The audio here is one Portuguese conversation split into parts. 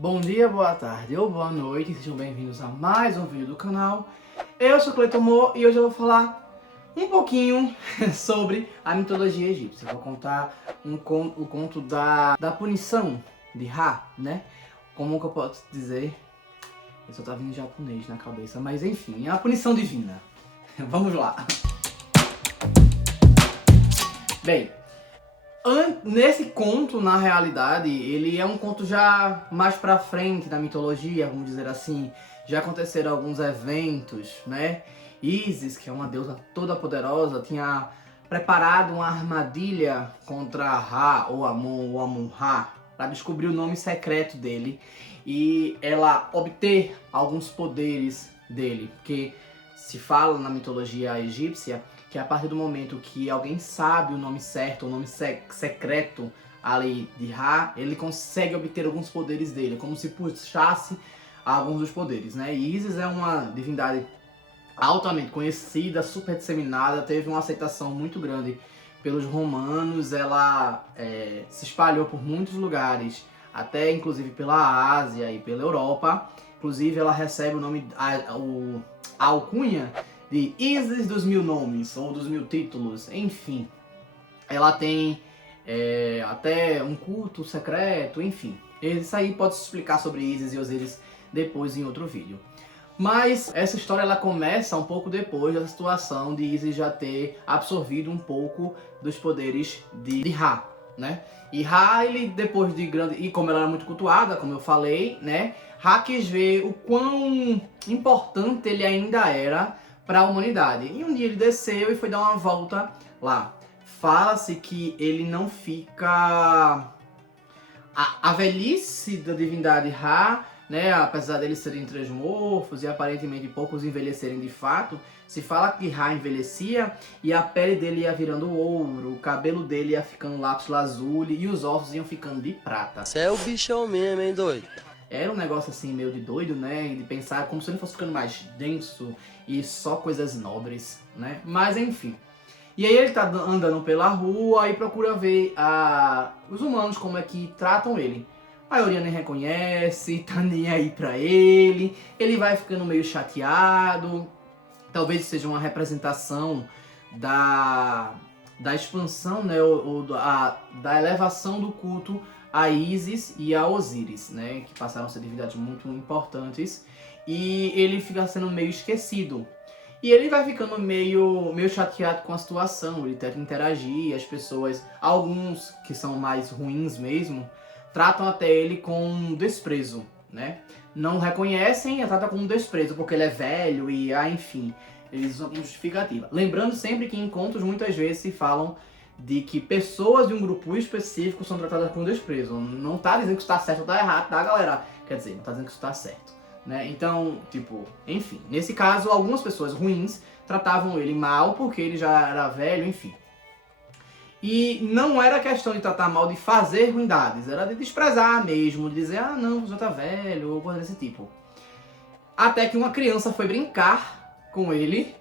Bom dia, boa tarde ou boa noite, sejam bem-vindos a mais um vídeo do canal. Eu sou Cleiton Mo e hoje eu vou falar um pouquinho sobre a mitologia egípcia. Eu vou contar o conto da punição de Ra, né? Como que eu posso dizer? Eu só tá vindo japonês na cabeça, mas enfim, é a punição divina. Vamos lá. Bem, nesse conto, na realidade, ele é um conto já mais pra frente da mitologia, vamos dizer assim. Já aconteceram alguns eventos, né? Isis, que é uma deusa toda poderosa, tinha preparado uma armadilha contra Ra, ou Amon, ou Amun-Ra, para descobrir o nome secreto dele e ela obter alguns poderes dele, porque se fala na mitologia egípcia que a partir do momento que alguém sabe o nome certo, o nome secreto ali de Ra, ele consegue obter alguns poderes dele, como se puxasse alguns dos poderes, né? E Isis é uma divindade altamente conhecida, super disseminada, teve uma aceitação muito grande pelos romanos, ela se espalhou por muitos lugares, até inclusive pela Ásia e pela Europa. Inclusive ela recebe o nome, a alcunha de Isis dos Mil Nomes, ou dos Mil Títulos, enfim. Ela tem até um culto secreto, enfim. Isso aí pode se explicar sobre Isis e Osíris depois em outro vídeo. Mas essa história ela começa um pouco depois da situação de Isis já ter absorvido um pouco dos poderes de Ra, né? E Ra, ele depois de grande... E como ela era muito cultuada, como eu falei, né? Ra quis ver o quão importante ele ainda era para a humanidade. E um dia ele desceu e foi dar uma volta lá. Fala-se que ele não fica... A velhice da divindade Ra, né, apesar deles serem transmorfos e aparentemente poucos envelhecerem de fato, se fala que Ra envelhecia e a pele dele ia virando ouro, o cabelo dele ia ficando lápis lazuli e os ossos iam ficando de prata. Você é o bichão mesmo, hein, doido? Era um negócio assim meio de doido, né, de pensar como se ele fosse ficando mais denso e só coisas nobres, né, mas enfim. E aí ele tá andando pela rua e procura ver os humanos como é que tratam ele. A maioria nem reconhece, tá nem aí pra ele vai ficando meio chateado. Talvez seja uma representação da expansão, né, da elevação do culto a Isis e a Osíris, né, que passaram a ser divindades muito importantes. E ele fica sendo meio esquecido. E ele vai ficando meio chateado com a situação, ele tenta interagir, as pessoas, alguns que são mais ruins mesmo, tratam até ele com desprezo, né? Não reconhecem e tratam com desprezo, porque ele é velho e, enfim, eles usam como justificativa. Lembrando sempre que em contos muitas vezes se falam de que pessoas de um grupo específico são tratadas com desprezo. Não tá dizendo que isso tá certo ou tá errado, tá, galera? Quer dizer, não tá dizendo que isso tá certo. Né? Então, tipo, enfim, nesse caso, algumas pessoas ruins tratavam ele mal porque ele já era velho, enfim. E não era questão de tratar mal de fazer ruindades, era de desprezar mesmo, de dizer, ah não, você já tá velho, ou coisa desse tipo. Até que uma criança foi brincar com ele,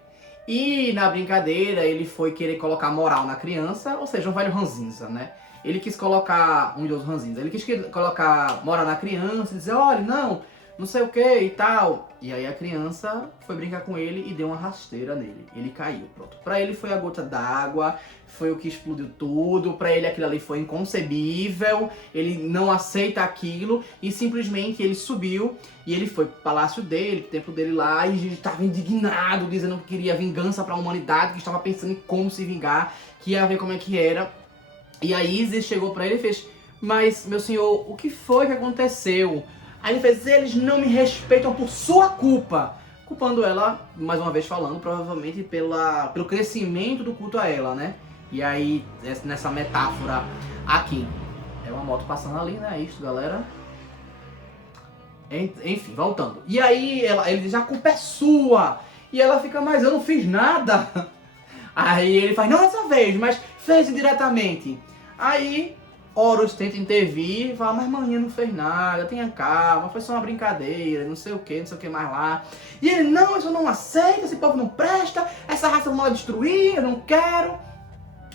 e na brincadeira ele foi querer colocar moral na criança, ou seja, um velho ranzinza, né? Ele quis colocar, um idoso ranzinza, ele quis colocar moral na criança e dizer, olha, não sei o que e tal. E aí a criança foi brincar com ele e deu uma rasteira nele. Ele caiu, pronto. Pra ele foi a gota d'água, foi o que explodiu tudo. Pra ele aquilo ali foi inconcebível. Ele não aceita aquilo e simplesmente ele subiu e ele foi pro palácio dele, pro templo dele lá, e ele estava indignado, dizendo que queria vingança pra humanidade, que estava pensando em como se vingar, que ia ver como é que era. E a Isis chegou pra ele e fez, mas meu senhor, o que foi que aconteceu? Aí ele fez, eles não me respeitam por sua culpa. Culpando ela, mais uma vez falando, provavelmente pelo crescimento do culto a ela, né? E aí, nessa metáfora aqui, é uma moto passando ali, né? É isso, galera. Enfim, voltando. E aí, ele diz, a culpa é sua. E ela fica, mas eu não fiz nada. Aí ele faz, não dessa vez, mas fez indiretamente. Aí Horus tenta intervir e fala, mas maninha não fez nada, tenha calma, foi só uma brincadeira, não sei o que mais lá. E ele, não, isso eu não aceito, esse povo não presta, essa raça vamos lá destruir, eu não quero.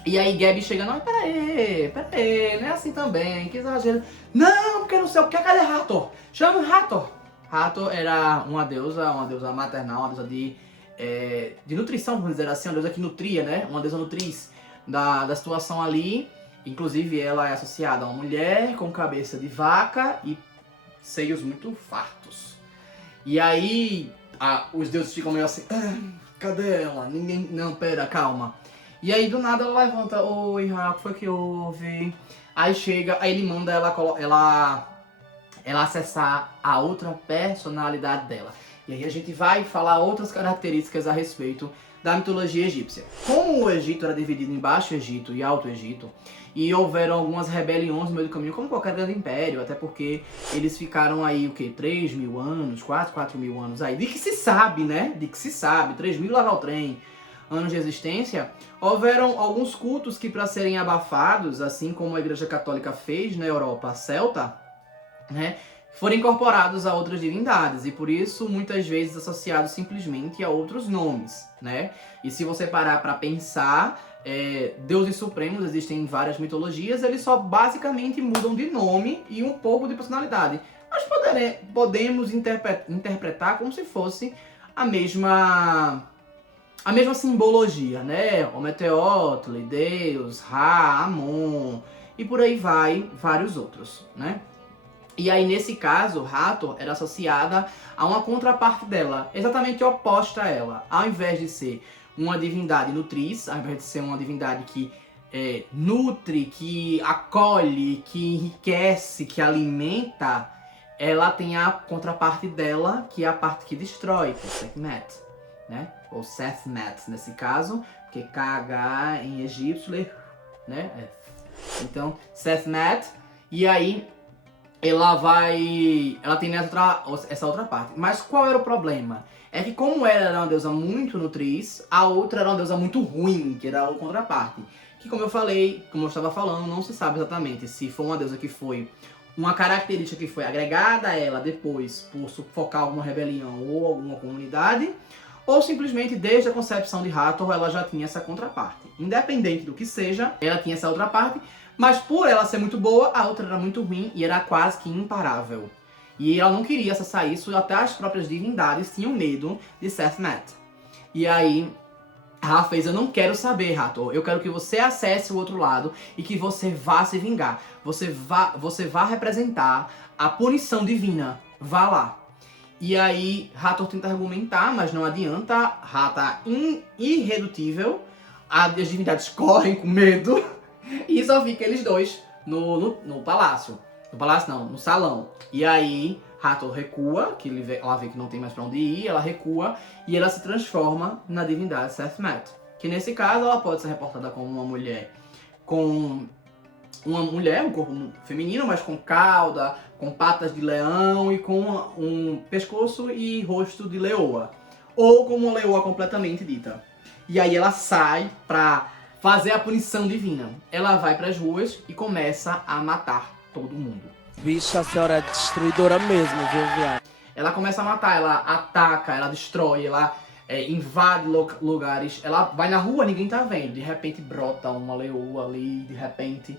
E aí Gabi chega, não, peraí, não é assim também, que exagero. Não, porque não sei o que, cadê Hathor? Chama o Hathor. Hathor era uma deusa maternal, uma deusa de nutrição, vamos dizer assim, uma deusa que nutria, né? Uma deusa nutriz da situação ali. Inclusive ela é associada a uma mulher com cabeça de vaca e seios muito fartos. E aí os deuses ficam meio assim, cadê ela? Ninguém. Não, pera, calma. E aí do nada ela levanta, oi, Ra, o que foi que houve? Aí chega, aí ele manda ela acessar a outra personalidade dela. E aí a gente vai falar outras características a respeito da mitologia egípcia. Como o Egito era dividido em Baixo Egito e Alto Egito, e houveram algumas rebeliões no meio do caminho, como qualquer grande império, até porque eles ficaram aí, 3.000 anos, quase 4.000 anos aí, de que se sabe, né? De que se sabe, 3.000 leva ao trem, anos de existência, houveram alguns cultos que, para serem abafados, assim como a Igreja Católica fez na Europa celta, né, foram incorporados a outras divindades e por isso muitas vezes associados simplesmente a outros nomes, né? E se você parar para pensar, deuses supremos existem em várias mitologias, eles só basicamente mudam de nome e um pouco de personalidade. Nós podemos interpretar como se fosse a mesma simbologia, né? Ometeotli, Deus, Ra, Amon e por aí vai, vários outros, né? E aí, nesse caso, Hathor era associada a uma contraparte dela, exatamente oposta a ela. Ao invés de ser uma divindade nutriz, ao invés de ser uma divindade que nutre, que acolhe, que enriquece, que alimenta, ela tem a contraparte dela, que é a parte que destrói, que é Sekhmet, né? Ou Sekhmet, nesse caso, porque KH em egípcio, né? Então, Sekhmet, e aí ela tem essa outra parte. Mas qual era o problema? É que como ela era uma deusa muito nutriz, a outra era uma deusa muito ruim, que era a contraparte. Que como eu estava falando, não se sabe exatamente se foi uma deusa que foi uma característica que foi agregada a ela depois por sufocar alguma rebelião ou alguma comunidade, ou simplesmente desde a concepção de Hathor ela já tinha essa contraparte. Independente do que seja, ela tinha essa outra parte, mas por ela ser muito boa, a outra era muito ruim e era quase que imparável. E ela não queria acessar isso, até as próprias divindades tinham medo de Sekhmet. E aí, Ra fez, eu não quero saber, Hathor, eu quero que você acesse o outro lado e que você vá se vingar. Você vá representar a punição divina, vá lá. E aí, Hathor tenta argumentar, mas não adianta, Ra tá irredutível, as divindades correm com medo, e só fica eles dois no palácio. No palácio não, no salão. E aí, Hathor recua, que ela vê que não tem mais pra onde ir, ela recua e ela se transforma na divindade Sekhmet. Que nesse caso ela pode ser reportada como uma mulher um corpo feminino, mas com cauda, com patas de leão e com um pescoço e rosto de leoa. Ou como uma leoa completamente dita. E aí ela sai pra fazer a punição divina. Ela vai pras ruas e começa a matar todo mundo. Bicho, a senhora é destruidora mesmo, viu, viado? Ela começa a matar, ela ataca, ela destrói, ela invade lugares. Ela vai na rua, ninguém tá vendo. De repente brota uma leoa ali, de repente,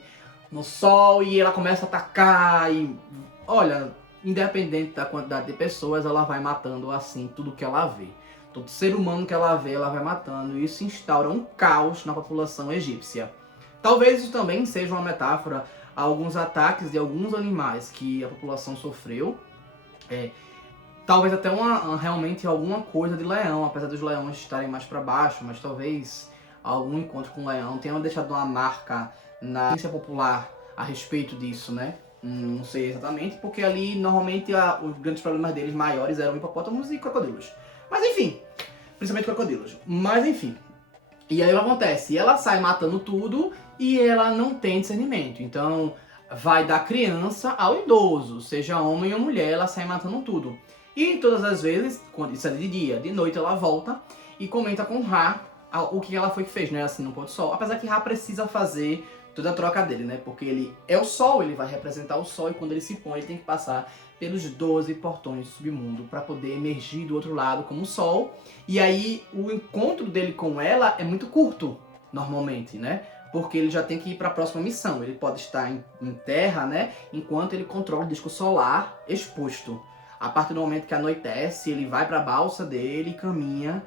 no sol, e ela começa a atacar. E olha, independente da quantidade de pessoas, ela vai matando assim tudo que ela vê. Todo ser humano que ela vê, ela vai matando. E isso instaura um caos na população egípcia. Talvez isso também seja uma metáfora a alguns ataques de alguns animais que a população sofreu. Talvez até realmente alguma coisa de leão, apesar dos leões estarem mais para baixo, mas talvez algum encontro com o leão tenha deixado uma marca na ciência popular a respeito disso, né? Não sei exatamente, porque ali normalmente os grandes problemas deles maiores eram hipopótamos e crocodilos. Mas enfim, principalmente crocodilos. Mas enfim. E aí o que acontece? Ela sai matando tudo e ela não tem discernimento. Então vai da criança ao idoso, seja homem ou mulher, ela sai matando tudo. E todas as vezes, quando isso é de dia, de noite ela volta e comenta com Ra o que ela foi que fez, né? Assim, no pôr do sol. Apesar que Ra precisa fazer toda a troca dele, né? Porque ele é o sol, ele vai representar o sol e quando ele se põe, ele tem que passar pelos 12 portões do submundo para poder emergir do outro lado como o sol. E aí o encontro dele com ela é muito curto, normalmente, né? porque ele já tem que ir para a próxima missão. Ele pode estar em terra, né, enquanto ele controla o disco solar exposto. A partir do momento que anoitece, ele vai para a balsa dele e caminha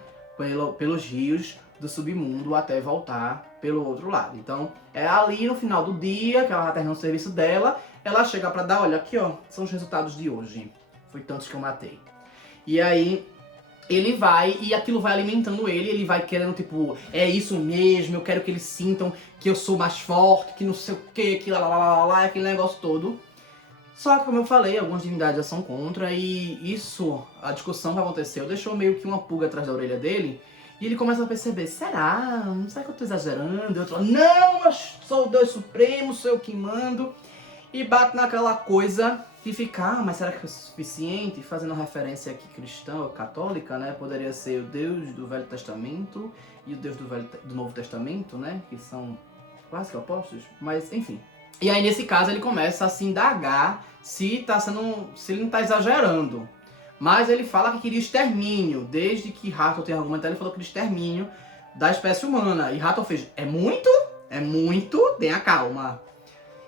pelos rios do submundo até voltar pelo outro lado. Então, é ali no final do dia, que ela já terminou o serviço dela, ela chega para dar, olha, aqui ó, são os resultados de hoje. Foi tantos que eu matei. E aí, ele vai, e aquilo vai alimentando ele vai querendo, tipo, é isso mesmo, eu quero que eles sintam que eu sou mais forte, que não sei o que lá, aquele negócio todo. Só que, como eu falei, algumas divindades já são contra, e isso, a discussão que aconteceu, deixou meio que uma pulga atrás da orelha dele, e ele começa a perceber, será que eu tô exagerando? E outro fala, não, eu sou o Deus Supremo, sou eu que mando, e bate naquela coisa que fica, mas será que é o suficiente? Fazendo referência aqui cristã ou católica, né, poderia ser o Deus do Velho Testamento e o Deus do Novo Testamento, né, que são quase que opostos, mas enfim. E aí, nesse caso, ele começa a se indagar se ele não tá exagerando. Mas ele fala que queria extermínio. Desde que Hathor tem argumentado, ele falou que queria extermínio da espécie humana. E Hathor fez, é muito? É muito? Tenha calma.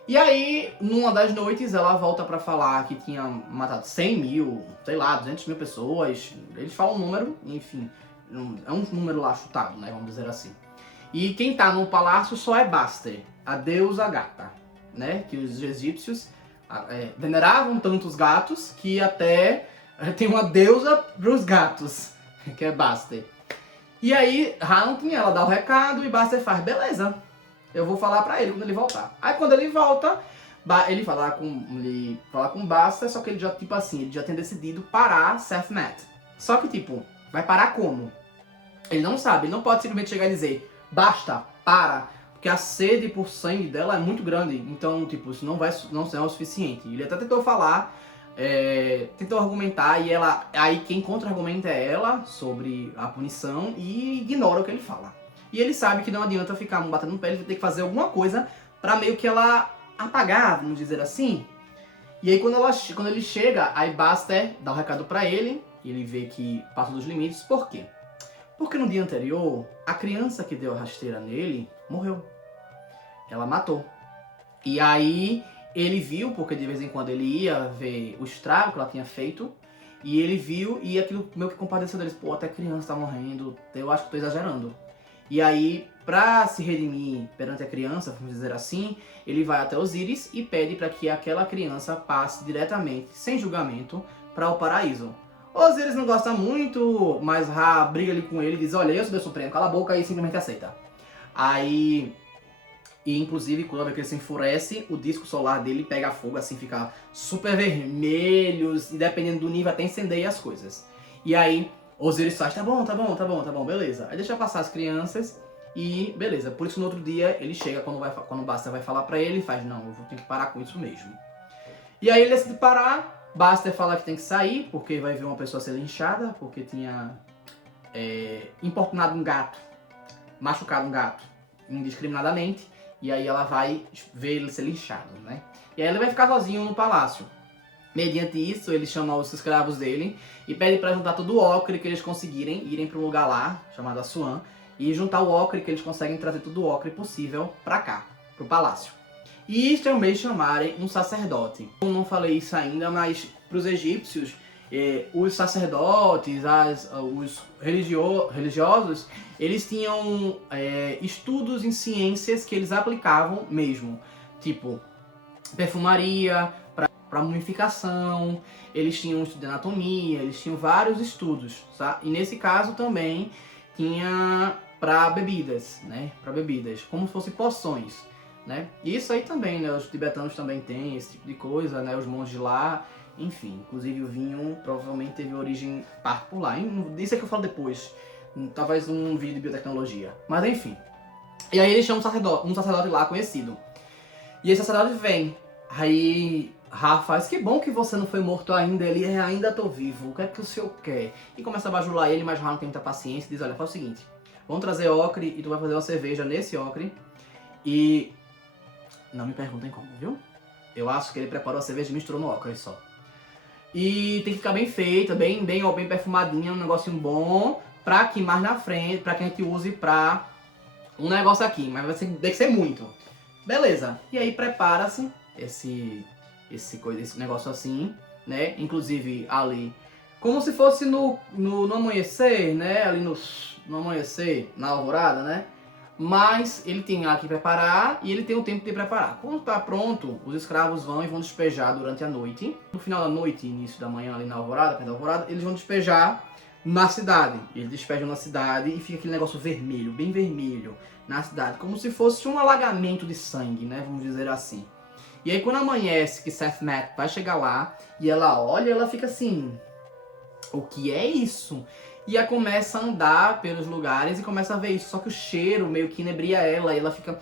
E aí, numa das noites, ela volta pra falar que tinha matado 100 mil, sei lá, 200 mil pessoas. Eles falam um número, enfim. É um número lá chutado, né, vamos dizer assim. E quem tá no palácio só é Baster, a deusa gata, né? Que os egípcios veneravam tanto os gatos que até tem uma deusa pros gatos, que é Baster. E aí, Hunting, ela dá o recado e Baster faz, beleza, eu vou falar pra ele quando ele voltar. Aí quando ele volta, ele fala com Baster, só que ele já, tipo assim, ele já tem decidido parar Sekhmet. Só que, tipo, vai parar como? Ele não sabe, ele não pode simplesmente chegar e dizer, basta, para, porque a sede por sangue dela é muito grande, então, tipo, isso não é o suficiente. Ele até tentou falar, tentou argumentar, e aí quem contra-argumenta é ela sobre a punição e ignora o que ele fala. E ele sabe que não adianta ficar batendo no pé, ele vai ter que fazer alguma coisa pra meio que ela apagar, vamos dizer assim. E aí quando ele chega, aí Baster dá o recado pra ele, e ele vê que passa dos limites. Por quê? Porque no dia anterior, a criança que deu a rasteira nele morreu. Ela matou. E aí ele viu, porque de vez em quando ele ia ver o estrago que ela tinha feito, e ele viu e aquilo meio que compadeceu deles. Pô, até criança tá morrendo, eu acho que tô exagerando. E aí, pra se redimir perante a criança, vamos dizer assim, ele vai até Osíris e pede para que aquela criança passe diretamente, sem julgamento, para o paraíso. Osíris não gosta muito, mas Ra briga ali com ele e diz, olha, eu sou Deus Supremo, cala a boca e simplesmente aceita. Aí, e inclusive, quando ele se enfurece, o disco solar dele pega fogo, assim, fica super vermelho, e dependendo do nível até incendeia as coisas. E aí, Osíris faz, tá bom, beleza. Aí deixa passar as crianças e beleza. Por isso no outro dia ele chega, quando o Baster vai falar pra ele, ele faz, não, eu vou ter que parar com isso mesmo. E aí ele decide parar, Baster fala que tem que sair, porque vai ver uma pessoa ser linchada, porque tinha importunado um gato, machucado um gato indiscriminadamente, e aí ela vai ver ele ser linchado, né? E aí ele vai ficar sozinho no palácio. Mediante isso, ele chama os escravos dele e pede para juntar todo o ocre que eles conseguirem, irem para um lugar lá, chamado Assuan, e juntar o ocre que eles conseguem trazer todo o ocre possível para cá, pro palácio. E também chamarem um sacerdote. Eu não falei isso ainda, mas para os egípcios, os sacerdotes, os religiosos, eles tinham estudos em ciências que eles aplicavam mesmo, tipo perfumaria, para mumificação, eles tinham um estudo de anatomia, eles tinham vários estudos, tá? E nesse caso também tinha para bebidas, né? Para bebidas, como se fossem poções, né? E isso aí também, né? Os tibetanos também têm esse tipo de coisa, né? Os monges lá, enfim, inclusive o vinho provavelmente teve origem parte por lá. Isso é que eu falo depois, talvez um vídeo de biotecnologia, mas enfim. E aí eles chamam um sacerdote lá conhecido. E esse sacerdote vem, aí Ra faz, que bom que você não foi morto ainda, ele ainda tô vivo, o que é que o senhor quer? E começa a bajular ele, mas Ra não tem muita paciência e diz, olha, faz o seguinte, vamos trazer ocre e tu vai fazer uma cerveja nesse ocre e não me perguntem como, viu? Eu acho que ele preparou a cerveja e misturou no ocre só. E tem que ficar bem feita, bem perfumadinha, um negocinho bom, pra que mais na frente, pra que a gente use pra um negócio aqui, mas tem que ser muito. Beleza. E aí prepara-se esse negócio assim, né? Inclusive ali, como se fosse no amanhecer, né? Ali no amanhecer, na alvorada, né? Mas ele tem lá que preparar e ele tem o tempo de preparar. Quando está pronto, os escravos vão e vão despejar durante a noite. No final da noite, início da manhã, ali na alvorada, perto da alvorada, eles vão despejar na cidade. Eles despejam na cidade e fica aquele negócio vermelho, bem vermelho, na cidade. Como se fosse um alagamento de sangue, né? Vamos dizer assim. E aí quando amanhece que Sekhmet vai chegar lá e ela olha, ela fica assim... O que é isso? E ela começa a andar pelos lugares e começa a ver isso. Só que o cheiro meio que inebria ela e ela fica...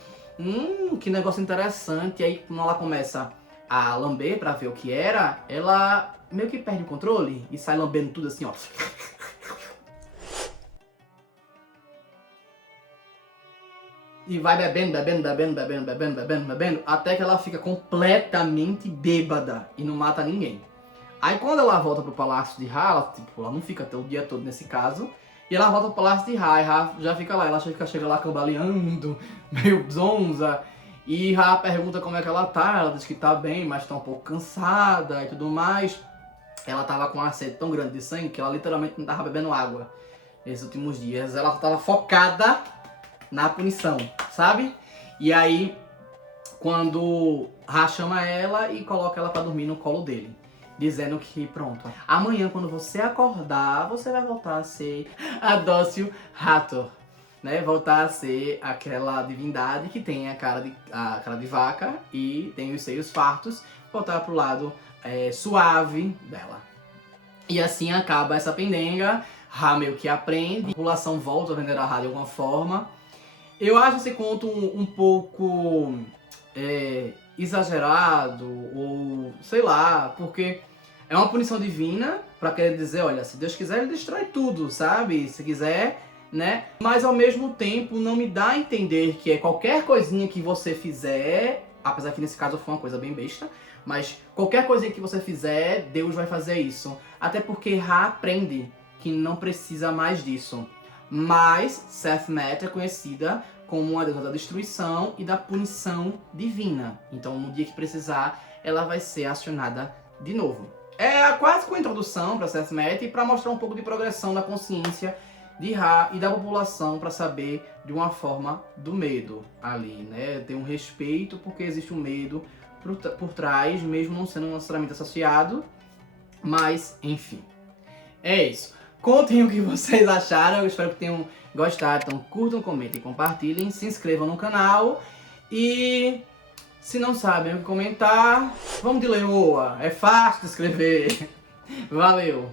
que negócio interessante. E aí quando ela começa a lamber pra ver o que era, ela meio que perde o controle e sai lambendo tudo assim, ó. E vai bebendo, até que ela fica completamente bêbada e não mata ninguém. Aí quando ela volta pro Palácio de Ra, ela não fica o dia todo nesse caso, e ela volta pro Palácio de Ra, e Ra já fica lá, ela chega lá cambaleando, meio zonza, e Ra pergunta como é que ela tá, ela diz que tá bem, mas tá um pouco cansada e tudo mais. Ela tava com uma sede tão grande de sangue que ela literalmente não tava bebendo água nesses últimos dias, ela tava focada na punição, sabe? E aí, quando Ra chama ela e coloca ela pra dormir no colo dele, dizendo que pronto, amanhã quando você acordar, você vai voltar a ser a dócil Hathor, né? Voltar a ser aquela divindade que tem a cara de vaca e tem os seios fartos, voltar pro lado suave dela. E assim acaba essa pendenga, Ra meio que aprende, a população volta a venerar Ra de alguma forma. Eu acho esse conto um pouco exagerado, ou sei lá, porque é uma punição divina pra querer dizer, olha, se Deus quiser ele destrói tudo, sabe? Se quiser, né? Mas ao mesmo tempo não me dá a entender que é qualquer coisinha que você fizer, apesar que nesse caso foi uma coisa bem besta, mas qualquer coisinha que você fizer, Deus vai fazer isso. Até porque Ra aprende que não precisa mais disso. Mas Sekhmet é conhecida como uma deusa da destruição e da punição divina. Então, no dia que precisar, ela vai ser acionada de novo. É quase com a introdução para Sekhmet e para mostrar um pouco de progressão da consciência de Ra e da população para saber de uma forma do medo ali, né? Ter um respeito porque existe um medo por trás, mesmo não sendo necessariamente associado. Mas, enfim, é isso. Contem o que vocês acharam, eu espero que tenham gostado. Então curtam, comentem, compartilhem, se inscrevam no canal. E se não sabem o que comentar, vamos de leoa, é fácil de escrever. Valeu!